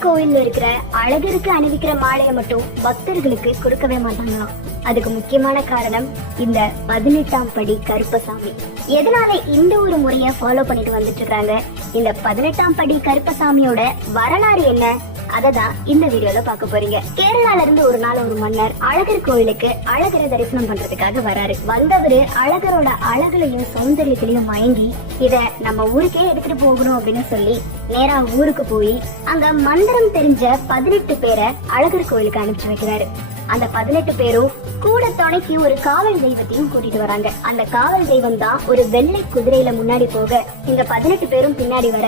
அழகர் கோயில்ல இருக்கிற அழகருக்கு அணிவிக்கிற மாலையை மட்டும் பக்தர்களுக்கு கொடுக்கவே மாட்டாங்களாம். அதுக்கு முக்கியமான காரணம் இந்த பதினெட்டாம் படி கருப்பசாமி. எதனால இந்த ஒரு முறைய ஃபாலோ பண்ணிட்டு வந்துட்டு இருக்காங்க? இந்த பதினெட்டாம் படி கருப்பசாமியோட வரலாறு என்ன? அதை தான் இந்த வீடியோல பார்க்க போறீங்க. கேரளால இருந்து ஒரு நாள் ஒரு மன்னர் அழகர் கோயிலுக்கு அழகரை தரிசனம் பண்றதுக்காக வராரு. வந்தவரு அழகரோட அழகுலையும் சௌந்தரியத்திலையும் மயங்கி இத நம்ம ஊருக்கே எடுத்துட்டு போகணும் அப்படின்னு சொல்லி நேரா ஊருக்கு போய் அங்க மந்திரம் தெரிஞ்ச பதினெட்டு பேரை அழகர் கோயிலுக்கு அனுப்பிச்சு வைக்கிறாரு. அந்த பதினெட்டு பேரும் கூட துணைக்கு ஒரு காவல் தெய்வத்தையும் கூட்டிட்டு வராங்க. அந்த காவல் தெய்வம் தான் ஒரு வெள்ளை குதிரையில முன்னாடி போக இந்த பதினெட்டு பேரும் பின்னாடி வர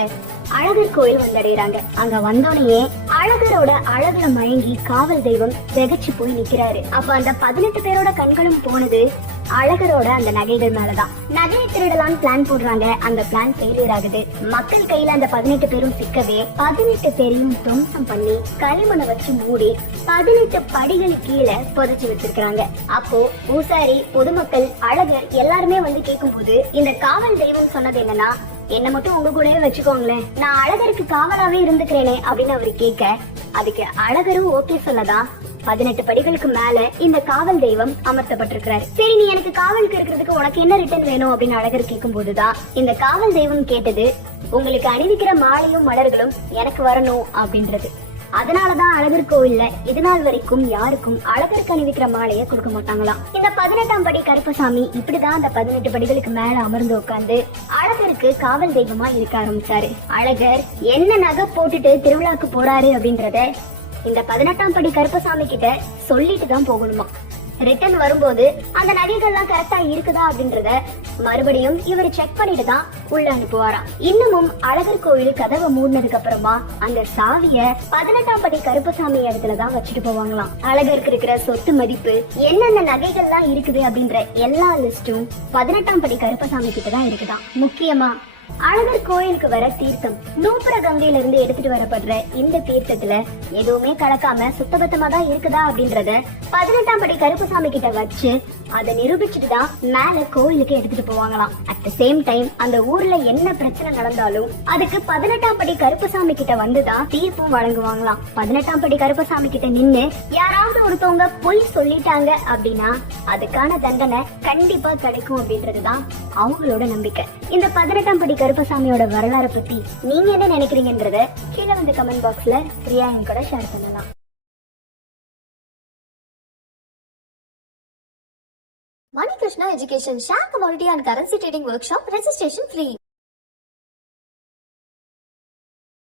அழகர் கோயில் வந்தடைறாங்க அங்க வந்தோடனே அழகரோட அழகுல மயங்கி காவல் தெய்வம் வெகச்சு போய் நிக்கிறாரு. அப்ப அந்த பதினெட்டு பேரோட கண்களும் போனது அழகரோட அந்த நகைகள் மேலதான். நகையை திருடலாம்னு பிளான் போடுறாங்க. அந்த பிளான் ஃபெயிலியர் ஆகுது. மக்கள் கையில அந்த பதினெட்டு பேரும் சிக்கவே பதினெட்டு பேரையும் துவம்சம் பண்ணி களிமண்ணை வச்சு மூடி பதினெட்டு படிகள் கீழே புதைச்சு வச்சிருக்காங்க அப்போ பூசாரி பொதுமக்கள் அழகர் எல்லாருமே வந்து கேட்கும்போது இந்த காவல் தெய்வம் சொன்னது என்னன்னா என்ன மட்டும் உங்க கூடவே வச்சுக்கோங்களேன். நான் அழகருக்கு காவலாவே இருந்துக்கிறேனே அப்படின்னு அவரு கேட்க அதுக்கு அழகரும் ஓகே சொல்லதான் பதினெட்டு படிகளுக்கு மேல இந்த காவல் தெய்வம் அமர்த்தப்பட்டிருக்கிறாரு. சரி நீ எனக்கு காவலுக்கு இருக்கிறதுக்கு உனக்கு என்ன ரிட்டர்ன் வேணும் அப்படின்னு அழகர் கேட்கும் போதுதான் இந்த காவல் தெய்வம் கேட்டது உங்களுக்கு அணிவிக்கிற மாலையும் மலர்களும் எனக்கு வரணும் அப்படின்றது. அதனாலதான் அழகர் கோவில்ல இது நாள் வரைக்கும் யாருக்கும் அழகருக்கு அணிவிக்கிற மாலையை கொடுக்க மாட்டாங்களாம். இந்த பதினெட்டாம் படி கருப்பசாமி இப்படிதான் அந்த பதினெட்டு படிகளுக்கு மேல அமர்ந்து உட்கார்ந்து அழகருக்கு காவல் தெய்வமா இருக்க ஆரம்பிச்சாரு. அழகர் என்ன நகை போட்டுட்டு திருவிழாக்கு போறாரு அப்படின்றத இந்த பதினெட்டாம் படி கருப்பசாமி கிட்ட சொல்லிட்டு தான் போகணுமா? ரிட்டர்ன் வரும்போது அந்த நகைகள்லாம் கரெக்டா இருக்குதா அப்படின்றத மறுபடியும் இவர் செக் பண்ணிட்டு தான் உள்ள அனுப்புவாராம் இன்னமும் அழகர் கோயில் கதவை மூடினதுக்கு அப்புறமா அந்த சாவிய பதினெட்டாம் படி கருப்பசாமி இடத்துல தான் வச்சுட்டு போவாங்களாம். அழகருக்கு இருக்கிற சொத்து மதிப்பு என்னென்ன நகைகள்லாம் இருக்குது அப்படின்ற எல்லா லிஸ்டும் பதினெட்டாம் படி கருப்பசாமி கிட்ட தான் இருக்குதாம். முக்கியமா அழகர் கோயிலுக்கு வர தீர்த்தம் நூப்புற கங்கையில இருந்து எடுத்துட்டு வரப்படுற இந்த தீர்த்தத்துல எதுவுமே கலக்காம சுத்தபத்தமா தான் இருக்குதா அப்படின்றத பதினெட்டாம் படி கருப்புசாமி கிட்ட வச்சு அதை நிரூபிச்சுட்டு தான் மேல கோயிலுக்கு எடுத்துட்டு போவாங்களாம். அட் த சேம் டைம் அந்த ஊர்ல என்ன பிரச்சனை நடந்தாலும் அதுக்கு பதினெட்டாம் படி கருப்புசாமி கிட்ட வந்துதான் தீர்ப்பும் வழங்குவாங்களாம். பதினெட்டாம் படி கருப்புசாமி கிட்ட நின்னு யாராவது ஒருத்தவங்க பொய் சொல்லிட்டாங்க அப்படின்னா அதுக்கான தண்டனை கண்டிப்பா கிடைக்கும் அப்படின்றதுதான் அவங்களோட நம்பிக்கை. இந்த பதினெட்டாம் படி கருப்பசாமியோட வரலாறை பத்தி நீங்க என்ன நினைக்கிறீங்கன்றத கீழே வந்து கமெண்ட் பாக்ஸ்ல பிரியா என் கூட ஷேர் பண்ணலாம் Manikrishna education share commodity and currency trading workshop registration free